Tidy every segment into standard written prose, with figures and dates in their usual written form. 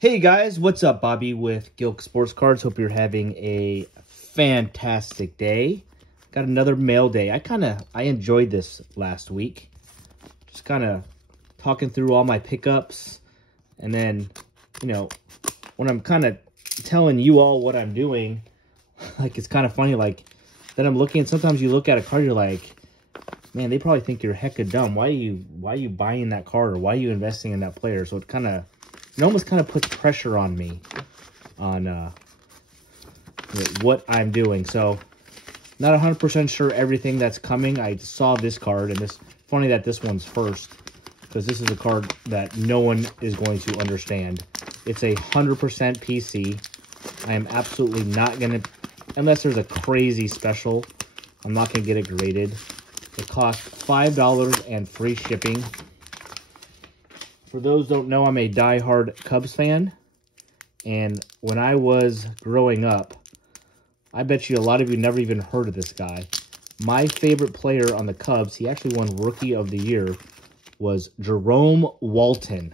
Hey guys, what's up? Bobby with Gilk Sports Cards. Hope you're having a fantastic day. Got another mail day. I enjoyed this last week. Just kind of talking through all my pickups. And then, when I'm kind of telling you all what I'm doing, like it's kind of funny, like then I'm looking, sometimes you look at a card, you're like, man, they probably think you're hecka dumb. Why are you buying that card, or why are you investing in that player? So it almost kind of puts pressure on me on what I'm doing. So not 100% sure everything that's coming. I saw this card, and it's funny that this one's first, because this is a card that no one is going to understand. It's a 100% PC. I am absolutely not going to, unless there's a crazy special, I'm not going to get it graded. It costs $5 and free shipping. For those who don't know, I'm a diehard Cubs fan. And when I was growing up, I bet you a lot of you never even heard of this guy. My favorite player on the Cubs, he actually won Rookie of the Year, was Jerome Walton.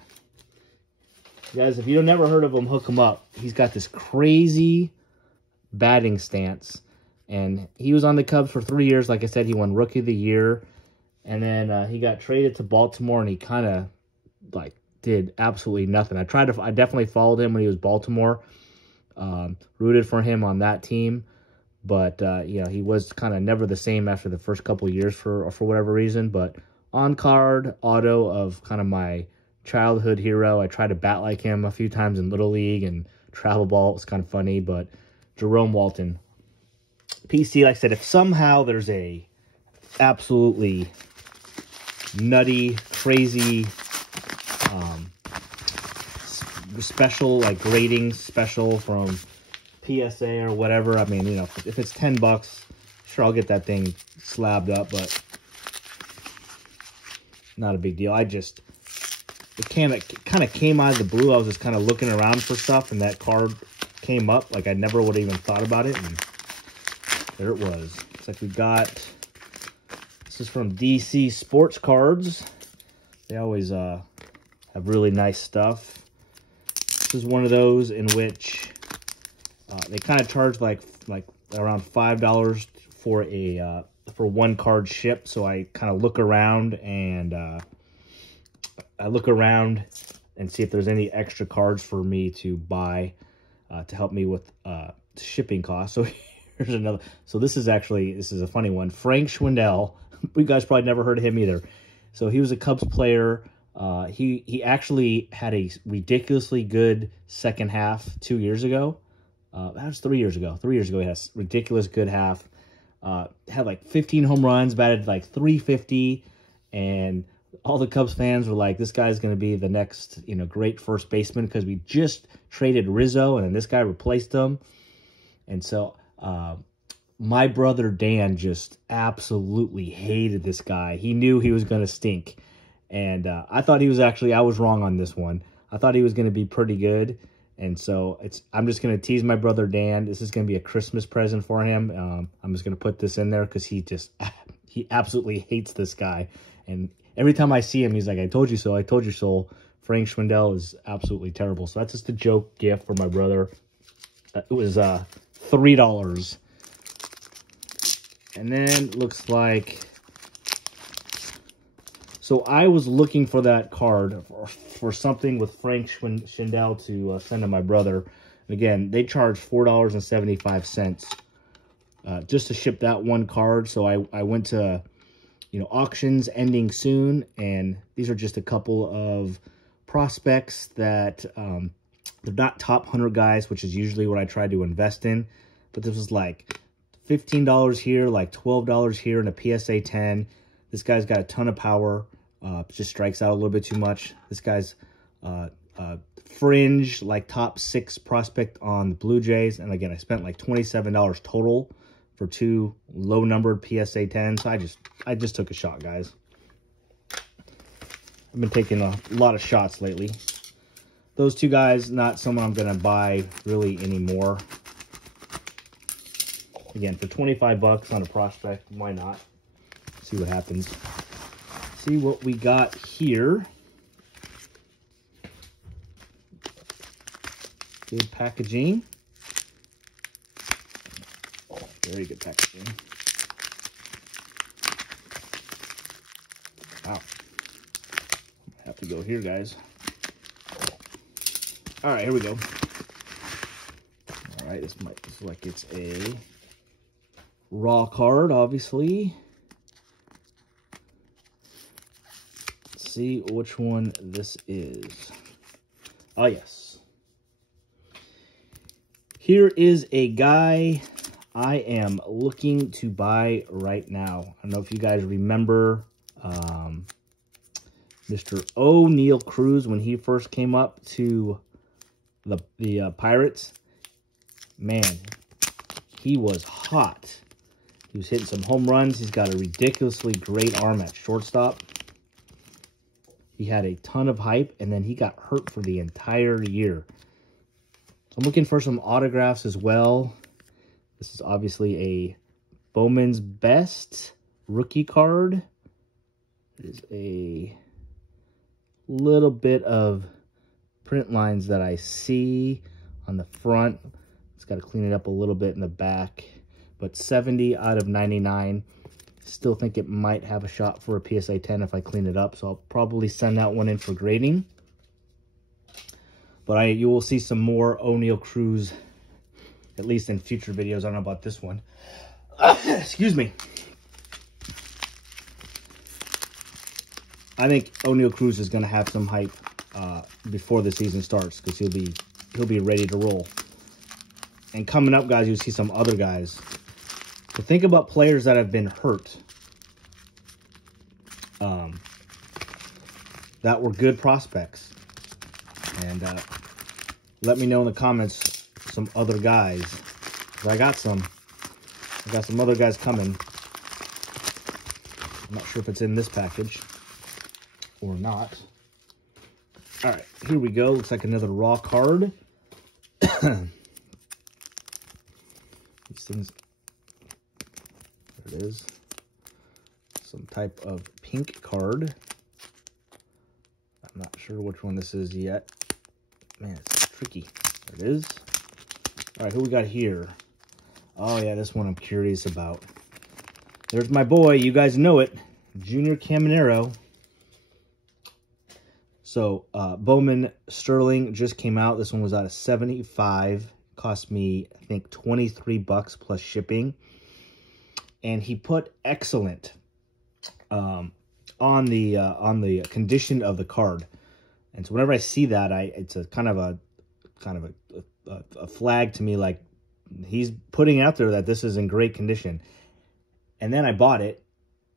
Guys, if you've never heard of him, hook him up. He's got this crazy batting stance. And he was on the Cubs for 3 years. Like I said, he won Rookie of the Year. And then he got traded to Baltimore, and he kind of did absolutely nothing. I definitely followed him when he was Baltimore, rooted for him on that team, but he was kind of never the same after the first couple of years for whatever reason. But on card auto of kind of my childhood hero. I tried to bat like him a few times in Little League and travel ball. It was kind of funny, but Jerome Walton PC. Like I said, if somehow there's a absolutely nutty, crazy special, like grading special from PSA or whatever, I mean, if it's $10, sure, I'll get that thing slabbed up, but not a big deal. It kind of came out of the blue. I was just kind of looking around for stuff, and that card came up. Like I never would have even thought about it, and there it was. Looks like we got, this is from DC Sports Cards. They always have really nice stuff. This is one of those in which they kind of charge like around $5 for one card ship. So I kind of look around and see if there's any extra cards for me to buy to help me with shipping costs. So here's another. So this is a funny one. Frank Schwindel. You guys probably never heard of him either. So he was a Cubs player. He actually had a ridiculously good second half 2 years ago. That was 3 years ago. 3 years ago, he had a ridiculous good half. Had like 15 home runs, batted like .350, and all the Cubs fans were like, this guy's going to be the next, great first baseman, because we just traded Rizzo, and then this guy replaced him. And so my brother Dan just absolutely hated this guy. He knew he was going to stink. And I thought he was I was wrong on this one. I thought he was going to be pretty good. And so I'm just going to tease my brother Dan. This is going to be a Christmas present for him. I'm just going to put this in there because he absolutely hates this guy. And every time I see him, he's like, I told you so, I told you so. Frank Schwindel is absolutely terrible. So that's just a joke gift for my brother. It was $3. And then looks like, so I was looking for that card for something with Frank Schwindel to send to my brother. And again, they charge $4.75 just to ship that one card. So I went to, auctions ending soon, and these are just a couple of prospects that they're not top 100 guys, which is usually what I try to invest in. But this was like $15 here, like $12 here, and a PSA 10. This guy's got a ton of power. Just strikes out a little bit too much. This guy's fringe, like top 6 prospect on the Blue Jays. And again, I spent like $27 total for 2 low-numbered PSA 10s. So I just took a shot, guys. I've been taking a lot of shots lately. Those 2 guys, not someone I'm going to buy really anymore. Again, for 25 bucks on a prospect, why not? See what happens. See what we got here. Good packaging. Oh, very good packaging. Wow. I have to go here, guys. All right, here we go. All right, this might look like it's a raw card, obviously. Let's see which one this is. Oh, yes. Here is a guy I am looking to buy right now. I don't know if you guys remember Mr. Oneil Cruz when he first came up to the Pirates. Man, he was hot. He was hitting some home runs. He's got a ridiculously great arm at shortstop. He had a ton of hype, and then he got hurt for the entire year. So I'm looking for some autographs as well. This is obviously a Bowman's Best rookie card. There's a little bit of print lines that I see on the front. It's got to clean it up a little bit in the back. But 70 out of 99. Still think it might have a shot for a PSA 10 if I clean it up. So I'll probably send that one in for grading. But you will see some more Oneil Cruz, at least in future videos. I don't know about this one. Excuse me. I think Oneil Cruz is going to have some hype before the season starts, because he'll be ready to roll. And coming up, guys, you'll see some other guys. So think about players that have been hurt, that were good prospects. And let me know in the comments some other guys. I got some other guys coming. I'm not sure if it's in this package or not. All right, here we go. Looks like another raw card. These things, there it is. Some type of pink card. I'm not sure which one this is yet. Man, it's tricky. There it is. All right, who we got here? Oh, yeah, this one I'm curious about. There's my boy. You guys know it. Junior Caminero. So, Bowman Sterling just came out. This one was out of 75. Cost me, I think, 23 bucks plus shipping. And he put excellent on the condition of the card. And so whenever I see that, it's a kind of a flag to me, like he's putting out there that this is in great condition. And then I bought it,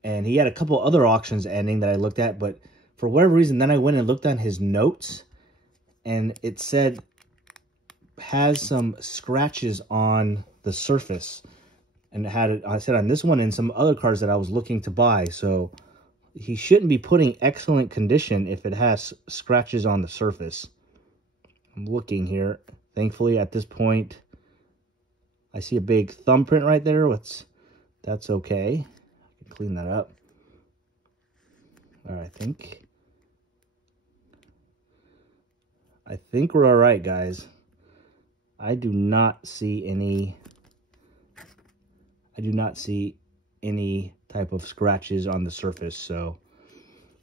and he had a couple other auctions ending that I looked at, but for whatever reason, then I went and looked on his notes, and it said has some scratches on the surface, and I said on this one and some other cards that I was looking to buy. So he shouldn't be putting excellent condition if it has scratches on the surface. I'm looking here. Thankfully, at this point, I see a big thumbprint right there. That's okay. I can clean that up. All right, I think we're all right, guys. I do not see any type of scratches on the surface. So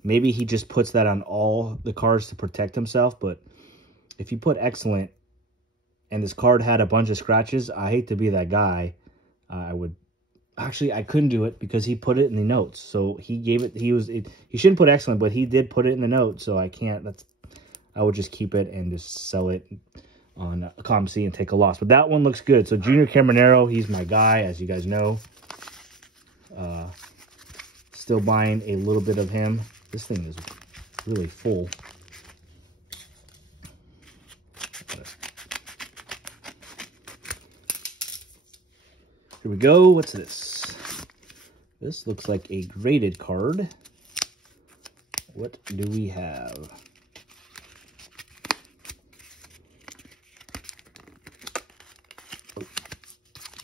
maybe he just puts that on all the cards to protect himself. But if you put excellent and this card had a bunch of scratches, I hate to be that guy. I couldn't do it because he put it in the notes. So he gave it, he shouldn't put excellent, but he did put it in the notes. So I can't, I would just keep it and just sell it on ComC and take a loss. But that one looks good. So Junior Caminero, he's my guy, as you guys know. Still buying a little bit of him. This thing is really full. Here we go. What's this? This looks like a graded card. What do we have? Oh,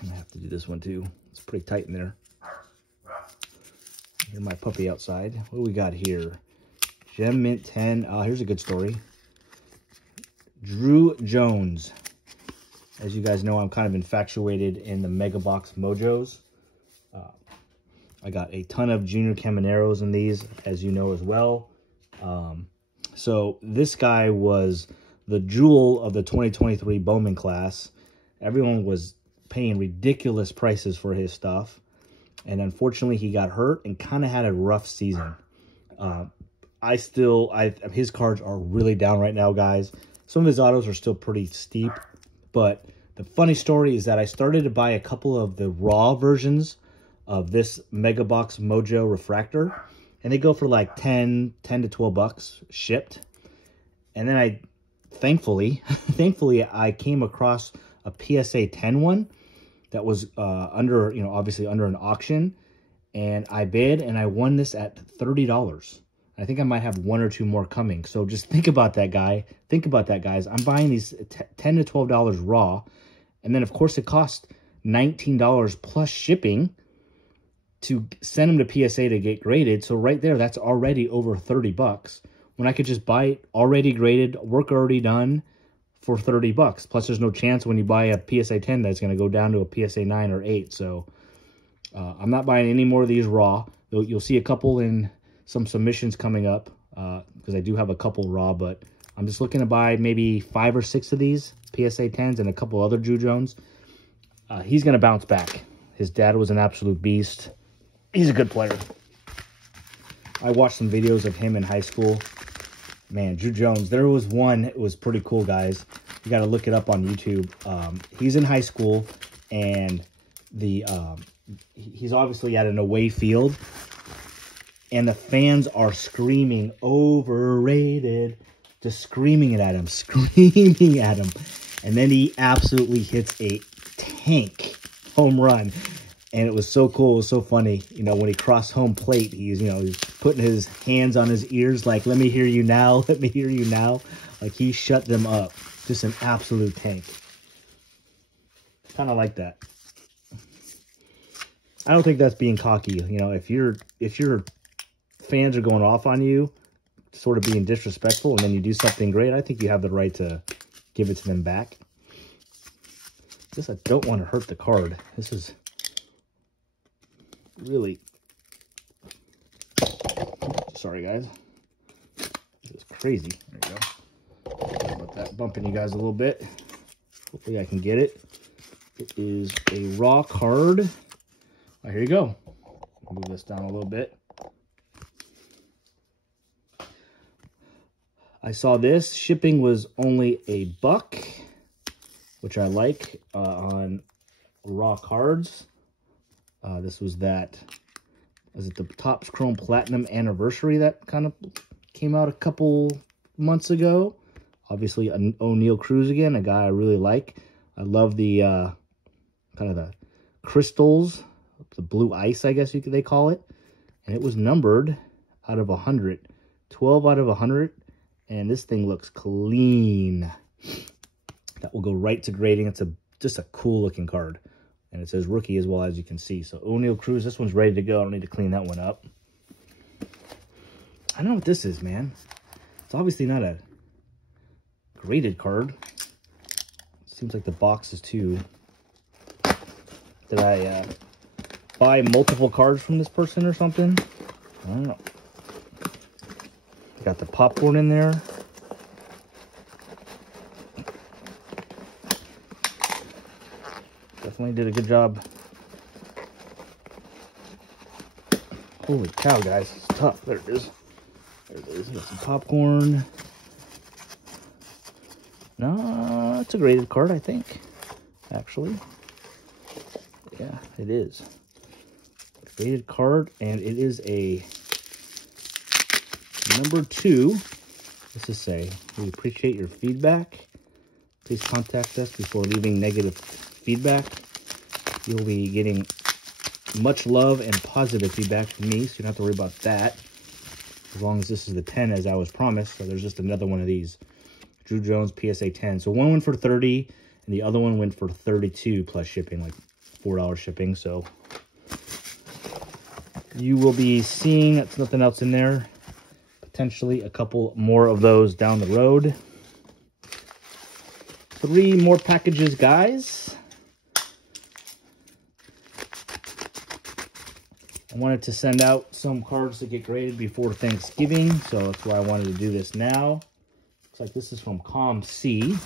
I'm gonna have to do this one too. It's pretty tight in there. Here's my puppy outside. What do we got here? Gem Mint 10. Oh, here's a good story. Drew Jones. As you guys know, I'm kind of infatuated in the Mega Box Mojos. I got a ton of Junior Camarones in these, as you know as well. So this guy was the jewel of the 2023 Bowman class. Everyone was paying ridiculous prices for his stuff. And unfortunately, he got hurt and kind of had a rough season. His cards are really down right now, guys. Some of his autos are still pretty steep. But the funny story is that I started to buy a couple of the raw versions of this Mega Box Mojo refractor, and they go for like 10 to 12 bucks shipped. And then thankfully I came across a PSA 10 one that was under, obviously under an auction, and I bid and I won this at $30. I think I might have one or two more coming. So just think about that, guy. Think about that, guys. I'm buying these $10 to $12 raw, and then of course it costs $19 plus shipping to send them to PSA to get graded. So right there, that's already over 30 bucks. When I could just buy it already graded, work already done for 30 bucks. Plus there's no chance when you buy a PSA 10 that's going to go down to a PSA 9 or 8. So I'm not buying any more of these raw. You'll see a couple in some submissions coming up because I do have a couple raw, but I'm just looking to buy maybe 5 or 6 of these PSA 10s and a couple other Drew Jones. He's going to bounce back. His dad was an absolute beast. He's a good player. I watched some videos of him in high school. Man, Drew Jones. There was one. It was pretty cool, guys. You got to look it up on YouTube. He's in high school, and he's obviously at an away field, and the fans are screaming, "Overrated!" Just screaming it at him, screaming at him, and then he absolutely hits a tank home run. And it was so cool. It was so funny. When he crossed home plate, he's putting his hands on his ears like, "Let me hear you now. Let me hear you now." Like he shut them up. Just an absolute tank. Kind of like that. I don't think that's being cocky. If your fans are going off on you, sort of being disrespectful, and then you do something great, I think you have the right to give it to them back. Just I don't want to hurt the card. This is really, sorry guys, this is crazy. There you go. Sorry about that, bumping you guys a little bit. Hopefully I can get it. It is a raw card. Oh, here you go. Move this down a little bit. I saw this. Shipping was only $1, which I like on raw cards. This was the Topps Chrome Platinum Anniversary that kind of came out a couple months ago. Obviously, O'Neal Cruz again, a guy I really like. I love the kind of the crystals, the blue ice, I guess they call it. And it was numbered out of 100, 12 out of 100. And this thing looks clean. That will go right to grading. It's just a cool looking card. And it says rookie as well, as you can see. So O'Neal Cruz, this one's ready to go. I don't need to clean that one up. I don't know what this is, man. It's obviously not a graded card. Seems like the box is too. Did I buy multiple cards from this person or something? I don't know. Got the popcorn in there. Definitely did a good job. Holy cow, guys. It's tough. There it is. There it is. Got some popcorn. No, it's a graded card, I think. Actually. Yeah, it is. Graded card, and it is a number 2. Let's just say, we appreciate your feedback. Please contact us before leaving negative feedback. You'll be getting much love and positive feedback from me, so you don't have to worry about that. As long as this is the 10 as I was promised. So there's just another one of these. Drew Jones PSA 10. So one went for 30 and the other one went for 32 plus shipping, like $4 shipping. So you will be seeing, that's nothing else in there, potentially a couple more of those down the road. 3 more packages, guys. I wanted to send out some cards to get graded before Thanksgiving, so that's why I wanted to do this now. Looks like this is from ComC.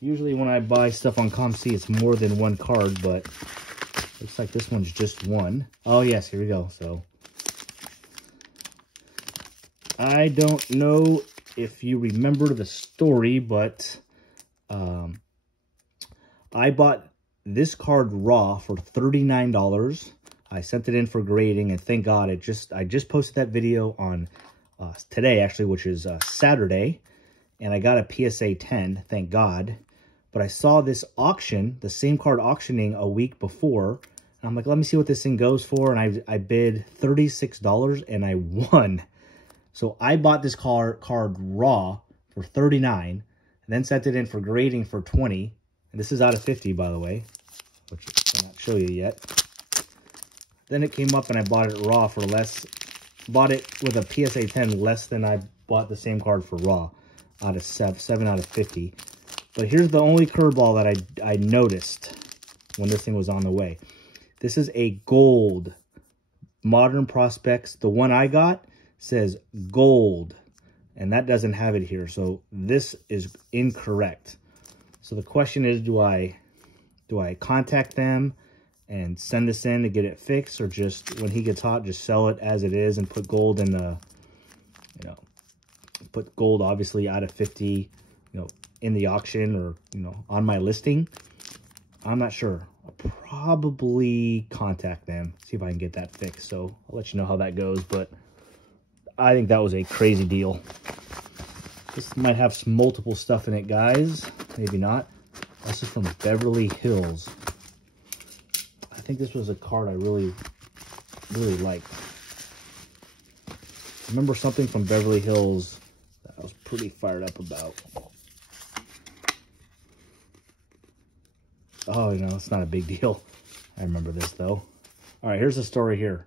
Usually when I buy stuff on ComC, it's more than 1 card, but looks like this one's just 1. Oh, yes, here we go. So, I don't know if you remember the story, but I bought this card raw for $39. I sent it in for grading, and thank God I just posted that video on today, actually, which is Saturday, and I got a PSA 10, thank God. But I saw this auction, the same card auctioning a week before, and I'm like, let me see what this thing goes for, and I bid $36, and I won. So I bought this card raw for $39, and then sent it in for grading for $20. And this is out of 50, by the way, which I cannot show you yet. Then it came up and I bought it raw for less. Bought it with a PSA 10 less than I bought the same card for raw, out of 7 out of 50. But here's the only curveball that I noticed when this thing was on the way. This is a gold Modern Prospects. The one I got says gold, and that doesn't have it here. So this is incorrect. So the question is, do I contact them and send this in to get it fixed, or just when he gets hot, just sell it as it is and put gold in the, put gold obviously out of 50, in the auction, or, on my listing? I'm not sure. I'll probably contact them, see if I can get that fixed. So I'll let you know how that goes, but I think that was a crazy deal. This might have some multiple stuff in it, guys. Maybe not. This is from Beverly Hills. I think this was a card I really liked. I remember something from Beverly Hills that I was pretty fired up about. Oh, it's not a big deal. I remember this, though. All right, here's the story here.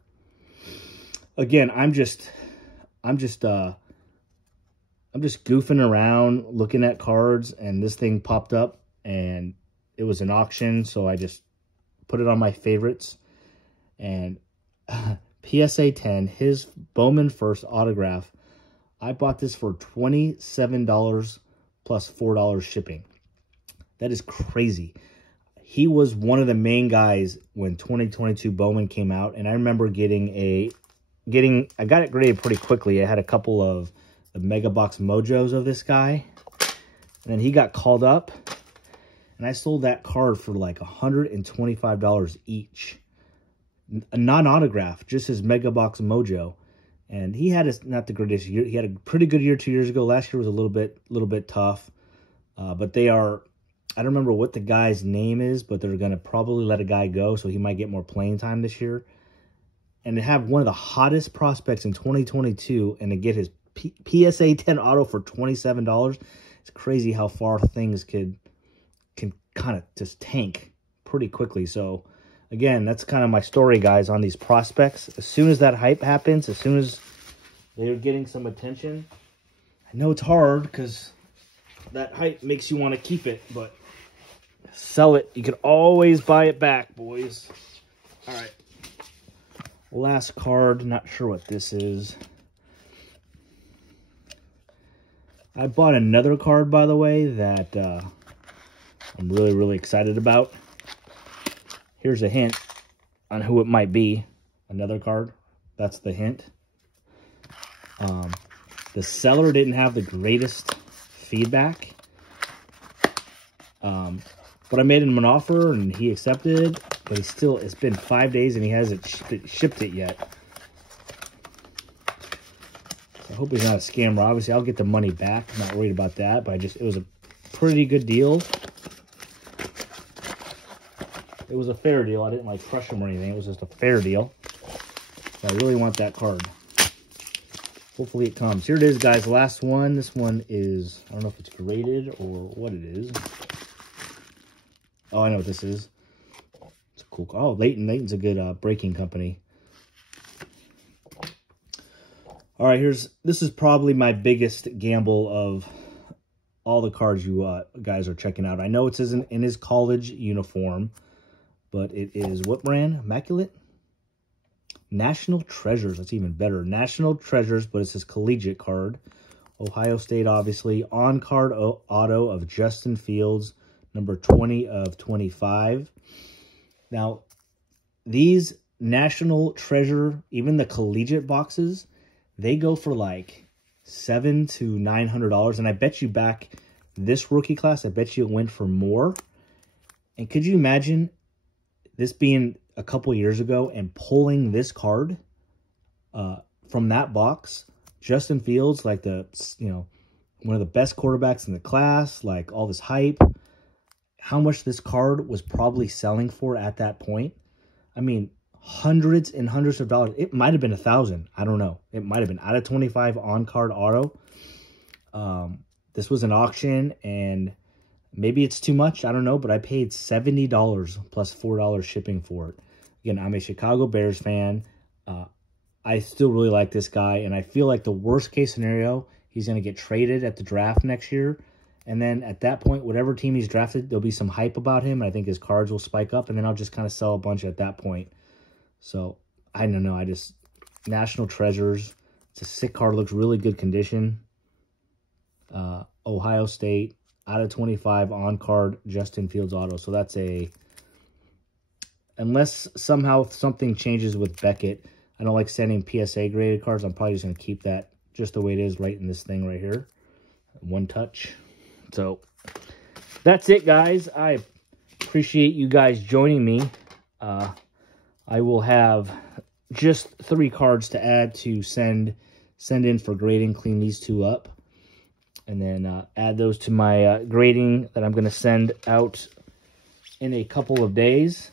Again, I'm just goofing around looking at cards, and this thing popped up, and it was an auction, so I just put it on my favorites. And PSA 10, his Bowman First autograph, I bought this for $27 plus $4 shipping. That is crazy. He was one of the main guys when 2022 Bowman came out, and I remember I got it graded pretty quickly. I had a couple of the Mega Box Mojos of this guy, and then he got called up, and I sold that card for like $125 each. A non-autograph, just his Mega Box Mojo. And he had not the greatest year. He had a pretty good year 2 years ago. Last year was a little bit tough. But they are, I don't remember what the guy's name is, but they're going to probably let a guy go, so he might get more playing time this year. And to have one of the hottest prospects in 2022 and to get his PSA 10 auto for $27, it's crazy how far things can kind of just tank pretty quickly. So again, that's kind of my story, guys, on these prospects. As soon as that hype happens, as soon as they're getting some attention, I know it's hard because that hype makes you want to keep it, but sell it. You can always buy it back, boys. All right. Last card, not sure what this is. I bought another card, by the way, that I'm really excited about. Here's a hint on who it might be. Another card. That's the hint. The seller didn't have the greatest feedback. But I made him an offer and he accepted. But it's been 5 days and he hasn't shipped it yet. I hope he's not a scammer. Obviously, I'll get the money back. I'm not worried about that. But it was a pretty good deal. It was a fair deal. I didn't like crush him or anything. It was just a fair deal. So I really want that card. Hopefully it comes. Here it is, guys. Last one. This one is, I don't know if it's graded or what it is. Oh, I know what this is. It's a cool card. Oh, Leighton. Leighton's a good breaking company. All right, this is probably my biggest gamble all the cards you guys are checking out. I know it isn't in his college uniform, but it is what brand? Immaculate? National Treasures. That's even better. National Treasures, but it's his collegiate card. Ohio State, obviously. On-card auto of Justin Fields, number 20 of 25. Now, these National Treasure, even the collegiate boxes, they go for like $700 to $900. And I bet you back this rookie class, I bet you it went for more. And could you imagine this being a couple years ago and pulling this card from that box? Justin Fields, like one of the best quarterbacks in the class, like all this hype. How much this card was probably selling for at that point. I mean, hundreds and hundreds of dollars. It might have been $1,000. I don't know. It might have been out of 25 on-card auto. This was an auction, and maybe it's too much. I don't know, but I paid $70 plus $4 shipping for it. Again, I'm a Chicago Bears fan. I still really like this guy, and I feel like the worst case scenario, he's going to get traded at the draft next year. And then at that point, whatever team he's drafted, there'll be some hype about him. I think his cards will spike up, and then I'll just kind of sell a bunch at that point. So, I don't know. National Treasures. It's a sick card. Looks really good condition. Ohio State, out of 25, on-card, Justin Fields auto. So that's unless somehow something changes with Beckett, I don't like sending PSA graded cards. I'm probably just going to keep that just the way it is right in this thing right here. One touch. So, that's it, guys. I appreciate you guys joining me. I will have just 3 cards to add to send in for grading. Clean these 2 up. And then add those to my grading that I'm going to send out in a couple of days.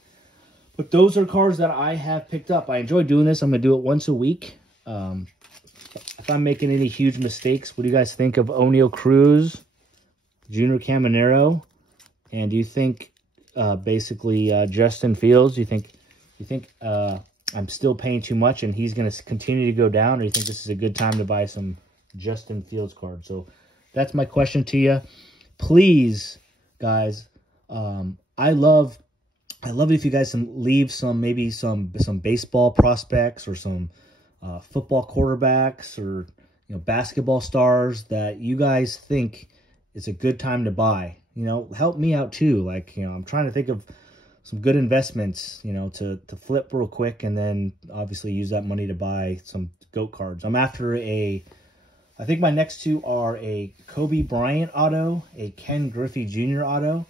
But those are cards that I have picked up. I enjoy doing this. I'm going to do it once a week. If I'm making any huge mistakes, what do you guys think of O'Neal Cruz, Junior Caminero? And do you think basically Justin Fields? Do you think I'm still paying too much and he's going to continue to go down? Or do you think this is a good time to buy some Justin Fields cards? So that's my question to you. Please, guys, I love it if you guys can leave maybe some baseball prospects or some football quarterbacks or basketball stars that you guys think it's a good time to buy. Help me out too. Like, I'm trying to think of some good investments, to flip real quick and then obviously use that money to buy some GOAT cards. I'm after I think my next 2 are a Kobe Bryant auto, a Ken Griffey Jr. auto,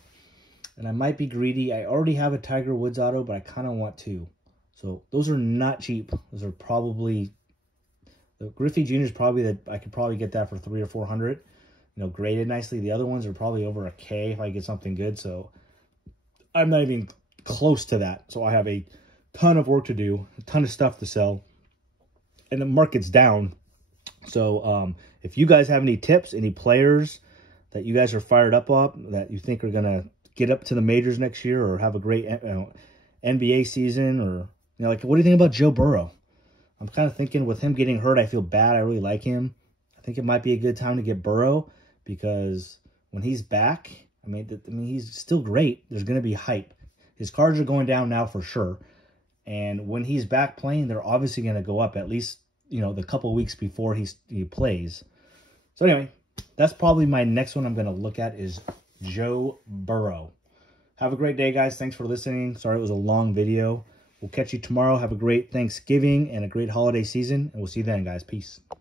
and I might be greedy. I already have a Tiger Woods auto, but I kind of want 2. So those are not cheap. Those are probably, the Griffey Jr. is probably that I could probably get that for $300 or $400, graded nicely. The other ones are probably over a K if I get something good. So I'm not even close to that. So I have a ton of work to do, a ton of stuff to sell, and the market's down. So if you guys have any tips, any players that you guys are fired up on, that you think are going to get up to the majors next year or have a great NBA season, or, like, what do you think about Joe Burrow? I'm kind of thinking with him getting hurt, I feel bad. I really like him. I think it might be a good time to get Burrow because when he's back, I mean, he's still great. There's going to be hype. His cards are going down now for sure. And when he's back playing, they're obviously going to go up at least, the couple weeks before he plays. So anyway, that's probably my next one I'm going to look at is Joe Burrow. Have a great day, guys. Thanks for listening. Sorry it was a long video. We'll catch you tomorrow. Have a great Thanksgiving and a great holiday season. And we'll see you then, guys. Peace.